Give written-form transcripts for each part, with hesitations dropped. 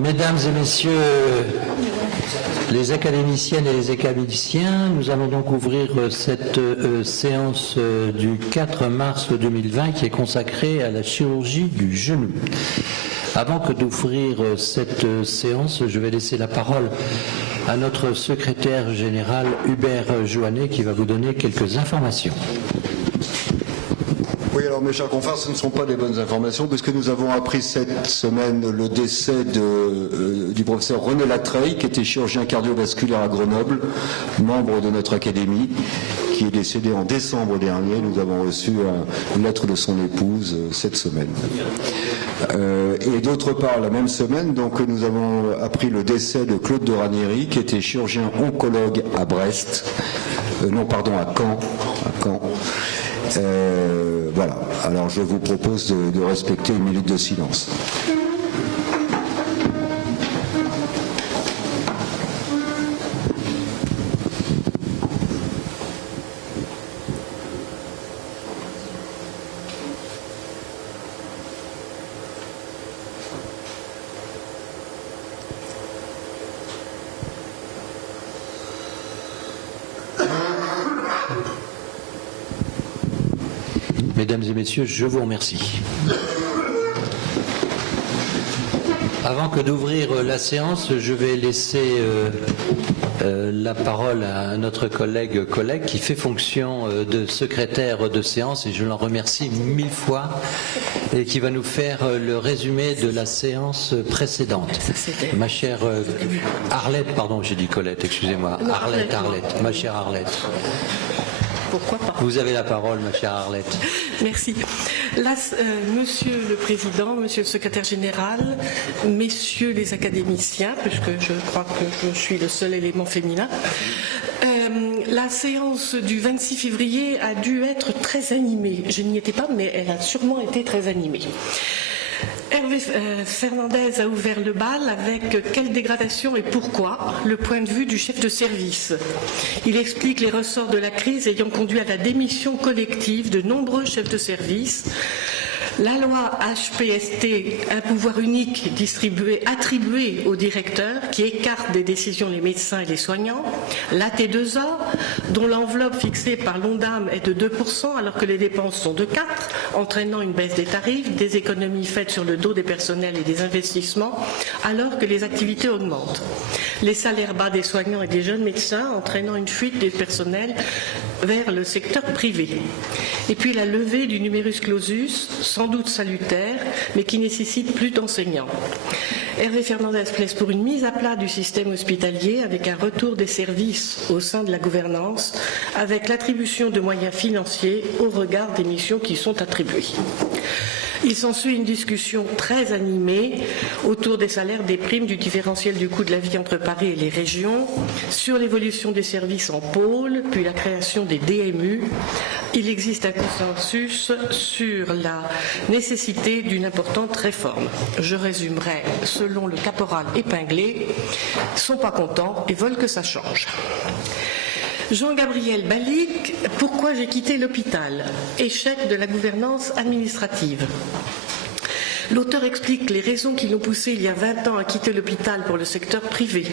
Mesdames et messieurs les académiciennes et les académiciens, nous allons donc ouvrir cette séance du 4 mars 2020 qui est consacrée à la chirurgie du genou. Avant que d'ouvrir cette séance, je vais laisser la parole à notre secrétaire général Hubert Joannet qui va vous donner quelques informations. Oui, alors mes chers confrères, ce ne sont pas des bonnes informations puisque nous avons appris cette semaine le décès du professeur René Latreille, qui était chirurgien cardiovasculaire à Grenoble, membre de notre académie, qui est décédé en décembre dernier. Nous avons reçu une lettre de son épouse cette semaine. Et d'autre part, la même semaine, donc, nous avons appris le décès de Claude de Ranieri, qui était chirurgien oncologue à Brest, à Caen. Voilà, alors je vous propose de respecter une minute de silence. Mesdames et messieurs, je vous remercie. Avant que d'ouvrir la séance, je vais laisser la parole à notre collègue qui fait fonction de secrétaire de séance, et je l'en remercie 1000 fois, et qui va nous faire le résumé de la séance précédente. Ma chère Arlette, pardon, j'ai dit Colette, excusez-moi. Arlette, ma chère Arlette. Pourquoi pas ? Vous avez la parole, ma chère Arlette. Merci. Là, Monsieur le Président, Monsieur le Secrétaire Général, Messieurs les académiciens, puisque je crois que je suis le seul élément féminin, la séance du 26 février a dû être très animée. Je n'y étais pas, mais elle a sûrement été très animée. Hervé Fernandez a ouvert le bal avec quelle dégradation et pourquoi, le point de vue du chef de service. Il explique les ressorts de la crise ayant conduit à la démission collective de nombreux chefs de service. La loi HPST, un pouvoir unique attribué au directeur qui écarte des décisions les médecins et les soignants. La T2A, dont l'enveloppe fixée par l'ONDAM est de 2% alors que les dépenses sont de 4%, entraînant une baisse des tarifs, des économies faites sur le dos des personnels et des investissements alors que les activités augmentent. Les salaires bas des soignants et des jeunes médecins entraînant une fuite des personnels vers le secteur privé. Et puis la levée du numerus clausus, sans doute salutaire, mais qui nécessite plus d'enseignants. Hervé Fernandez plaide pour une mise à plat du système hospitalier avec un retour des services au sein de la gouvernance, avec l'attribution de moyens financiers au regard des missions qui sont attribuées. Il s'ensuit une discussion très animée autour des salaires, des primes, du différentiel du coût de la vie entre Paris et les régions, sur l'évolution des services en pôle, puis la création des DMU. Il existe un consensus sur la nécessité d'une importante réforme. Je résumerai, selon le caporal épinglé, ils ne sont pas contents et veulent que ça change. Jean-Gabriel Balic, pourquoi j'ai quitté l'hôpital ? Échec de la gouvernance administrative. L'auteur explique les raisons qui l'ont poussé il y a 20 ans à quitter l'hôpital pour le secteur privé.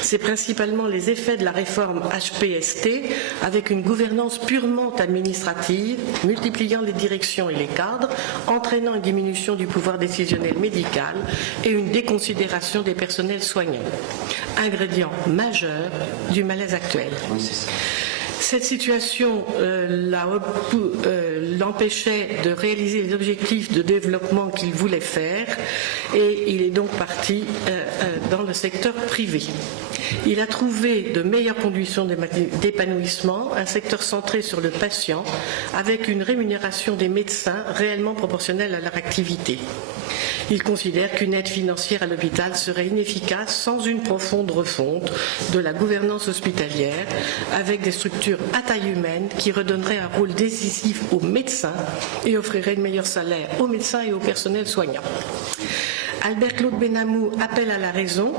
C'est principalement les effets de la réforme HPST avec une gouvernance purement administrative, multipliant les directions et les cadres, entraînant une diminution du pouvoir décisionnel médical et une déconsidération des personnels soignants. Ingrédient majeur du malaise actuel. Cette situation l'empêchait de réaliser les objectifs de développement qu'il voulait faire et il est donc parti dans le secteur privé. Il a trouvé de meilleures conditions d'épanouissement, un secteur centré sur le patient avec une rémunération des médecins réellement proportionnelle à leur activité. Il considère qu'une aide financière à l'hôpital serait inefficace sans une profonde refonte de la gouvernance hospitalière avec des structures à taille humaine qui redonneraient un rôle décisif aux médecins et offriraient de meilleurs salaires aux médecins et au personnel soignant. Albert Claude Benamou appelle à la raison.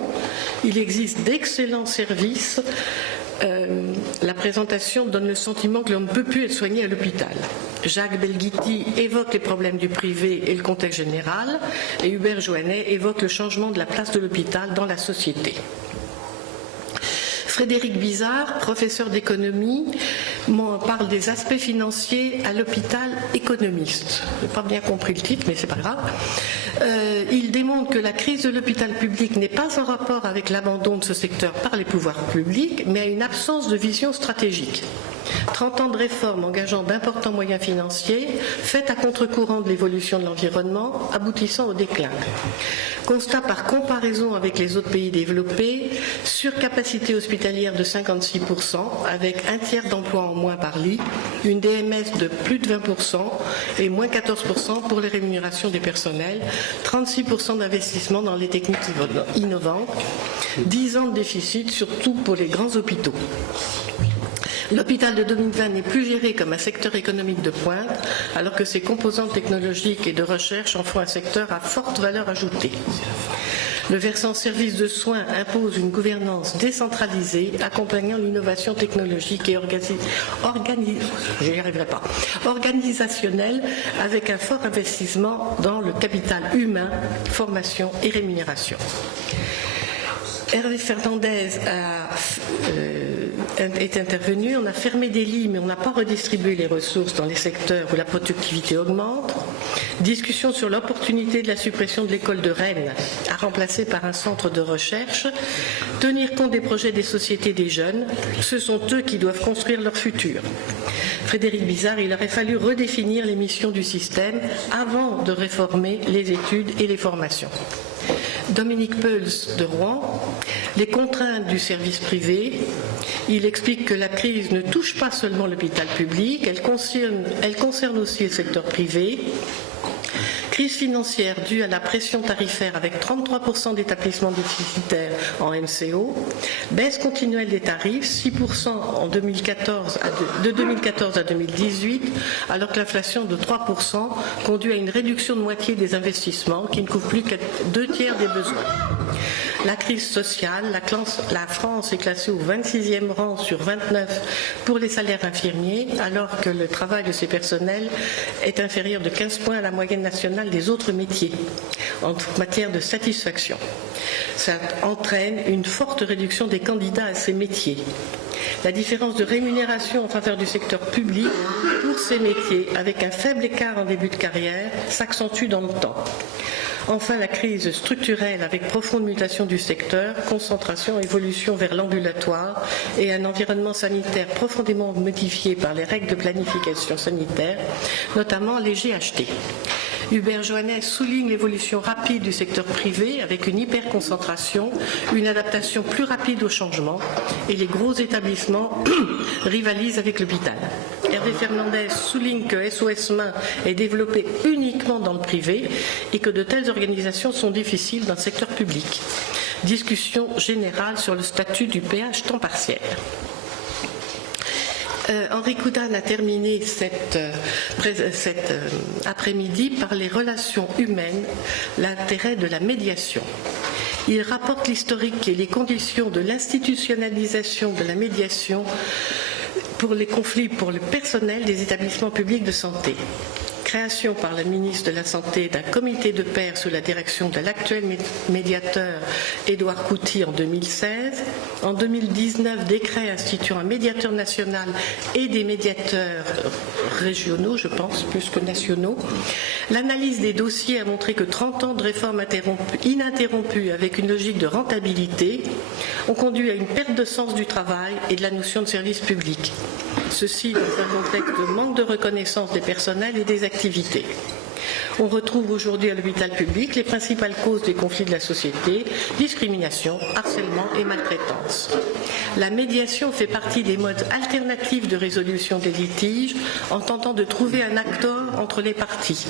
Il existe d'excellents services La présentation donne le sentiment que l'on ne peut plus être soigné à l'hôpital. Jacques Belghiti évoque les problèmes du privé et le contexte général, et Hubert Joannet évoque le changement de la place de l'hôpital dans la société. Frédéric Bizard, professeur d'économie, parle des aspects financiers à l'hôpital économiste. Je n'ai pas bien compris le titre, mais c'est pas grave. Il démontre que la crise de l'hôpital public n'est pas en rapport avec l'abandon de ce secteur par les pouvoirs publics, mais à une absence de vision stratégique. 30 ans de réformes engageant d'importants moyens financiers, faites à contre-courant de l'évolution de l'environnement, aboutissant au déclin. Constat par comparaison avec les autres pays développés, surcapacité hospitalière de 56%, avec un tiers d'emplois en moins par lit, une DMS de plus de 20% et moins 14% pour les rémunérations des personnels, 36% d'investissement dans les techniques innovantes, 10 ans de déficit, surtout pour les grands hôpitaux. L'hôpital de 2020 n'est plus géré comme un secteur économique de pointe, alors que ses composantes technologiques et de recherche en font un secteur à forte valeur ajoutée. Le versant service de soins impose une gouvernance décentralisée, accompagnant l'innovation technologique et organisationnelle, avec un fort investissement dans le capital humain, formation et rémunération. Hervé Fernandez est intervenu. On a fermé des lits, mais on n'a pas redistribué les ressources dans les secteurs où la productivité augmente. Discussion sur l'opportunité de la suppression de l'école de Rennes, à remplacer par un centre de recherche. Tenir compte des projets des sociétés des jeunes, ce sont eux qui doivent construire leur futur. Frédéric Bizard, il aurait fallu redéfinir les missions du système avant de réformer les études et les formations. Dominique Peuls de Rouen, les contraintes du service privé. Il explique que la crise ne touche pas seulement l'hôpital public, elle concerne aussi le secteur privé. Crise financière due à la pression tarifaire avec 33% d'établissements déficitaires en MCO, baisse continuelle des tarifs, 6% de 2014 à 2018, alors que l'inflation de 3% conduit à une réduction de moitié des investissements qui ne couvrent plus que 2/3 des besoins. La crise sociale, la France est classée au 26e rang sur 29 pour les salaires infirmiers, alors que le travail de ces personnels est inférieur de 15 points à la moyenne nationale des autres métiers en matière de satisfaction. Ça entraîne une forte réduction des candidats à ces métiers. La différence de rémunération en faveur du secteur public pour ces métiers, avec un faible écart en début de carrière, s'accentue dans le temps. Enfin, la crise structurelle avec profonde mutation du secteur, concentration, évolution vers l'ambulatoire et un environnement sanitaire profondément modifié par les règles de planification sanitaire, notamment les GHT. Hubert Joannet souligne l'évolution rapide du secteur privé avec une hyperconcentration, une adaptation plus rapide au changement et les gros établissements rivalisent avec l'hôpital. Hervé Fernandez souligne que SOS Main est développé uniquement dans le privé et que de telles organisations sont difficiles dans le secteur public. Discussion générale sur le statut du péage temps partiel. Henri Coudan a terminé cet après-midi par les relations humaines, l'intérêt de la médiation. Il rapporte l'historique et les conditions de l'institutionnalisation de la médiation pour les conflits pour le personnel des établissements publics de santé. Création par la ministre de la Santé d'un comité de pairs sous la direction de l'actuel médiateur Édouard Couty en 2016. En 2019, décret instituant un médiateur national et des médiateurs régionaux, je pense, plus que nationaux. L'analyse des dossiers a montré que 30 ans de réformes ininterrompues avec une logique de rentabilité ont conduit à une perte de sens du travail et de la notion de service public. Ceci dans un contexte de manque de reconnaissance des personnels et des activités. On retrouve aujourd'hui à l'hôpital public les principales causes des conflits de la société, discrimination, harcèlement et maltraitance. La médiation fait partie des modes alternatifs de résolution des litiges en tentant de trouver un accord entre les parties.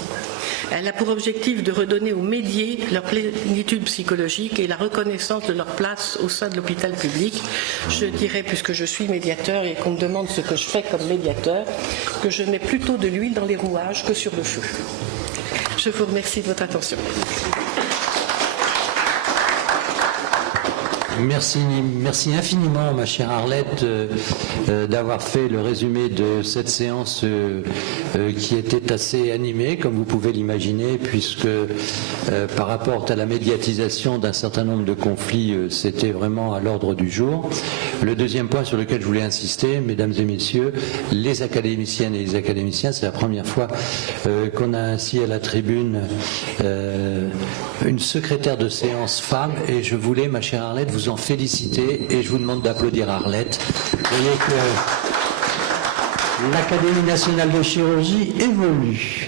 Elle a pour objectif de redonner aux médiés leur plénitude psychologique et la reconnaissance de leur place au sein de l'hôpital public. Je dirais, puisque je suis médiateur et qu'on me demande ce que je fais comme médiateur, que je mets plutôt de l'huile dans les rouages que sur le feu. Je vous remercie de votre attention. Merci infiniment, ma chère Arlette, d'avoir fait le résumé de cette séance qui était assez animée, comme vous pouvez l'imaginer, puisque par rapport à la médiatisation d'un certain nombre de conflits, c'était vraiment à l'ordre du jour. Le deuxième point sur lequel je voulais insister, mesdames et messieurs, les académiciennes et les académiciens, c'est la première fois qu'on a ainsi à la tribune une secrétaire de séance femme, et je voulais, ma chère Arlette, vous en féliciter, et je vous demande d'applaudir Arlette. Vous voyez que l'Académie nationale de chirurgie évolue.